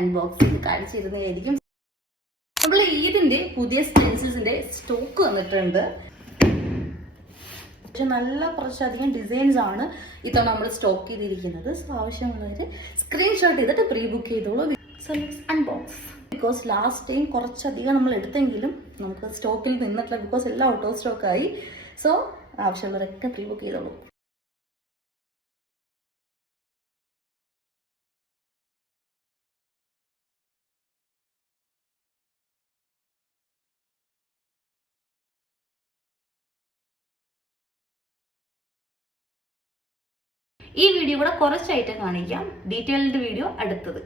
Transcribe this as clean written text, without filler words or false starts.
Unbox ചെയ്ത് കാണിച്ചിരുന്നതായിരിക്കും. നമ്മൾ ഇതിന്റെ പുതിയ സ്റ്റെൻസിൽസിന്റെ സ്റ്റോക്ക് വന്നിട്ടുണ്ട്. പക്ഷെ നല്ല കുറച്ചധികം ഡിസൈൻസ് ആണ് ഇത്തവണ നമ്മൾ സ്റ്റോക്ക് ചെയ്തിരിക്കുന്നത്. സോ ആവശ്യമുള്ളവർ സ്ക്രീൻഷോട്ട് ചെയ്തിട്ട് പ്രീ ബുക്ക് ചെയ്തോളൂ. So let's unbox. Because last time കുറച്ചധികം നമ്മൾ എടുത്തെങ്കിലും നമുക്ക് സ്റ്റോക്കിൽ നിന്നിട്ടില്ല. ബിക്കോസ് എല്ലാം ഔട്ട് ഓഫ് സ്റ്റോക്ക് ആയി. സോ ആവശ്യമുള്ളവരൊക്കെ പ്രീ ബുക്ക് ചെയ്തോളൂ. ഈ വീഡിയോ കൂടെ കുറച്ച് ഐറ്റം കാണിക്കാം. ഡീറ്റെയിൽഡ് വീഡിയോ അടുത്തത്.